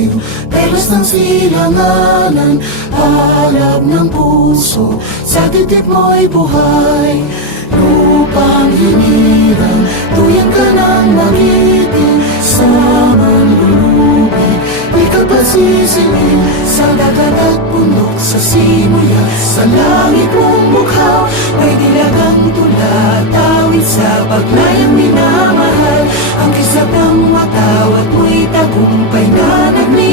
baliw, pelos ng silanganan, alab ng puso, sa dibdib mo'y buhay. Lupang hinirang, tuyan ka ng magiting, sa manlulubi, di ka pasisingin, sa dagat at bundok, sa simuya, sa langit mong bukhaw, may dilagang tula, tawid sa paglayang minamahal, ang kisap ng watawat mo'y tagumpay na nagmimahal.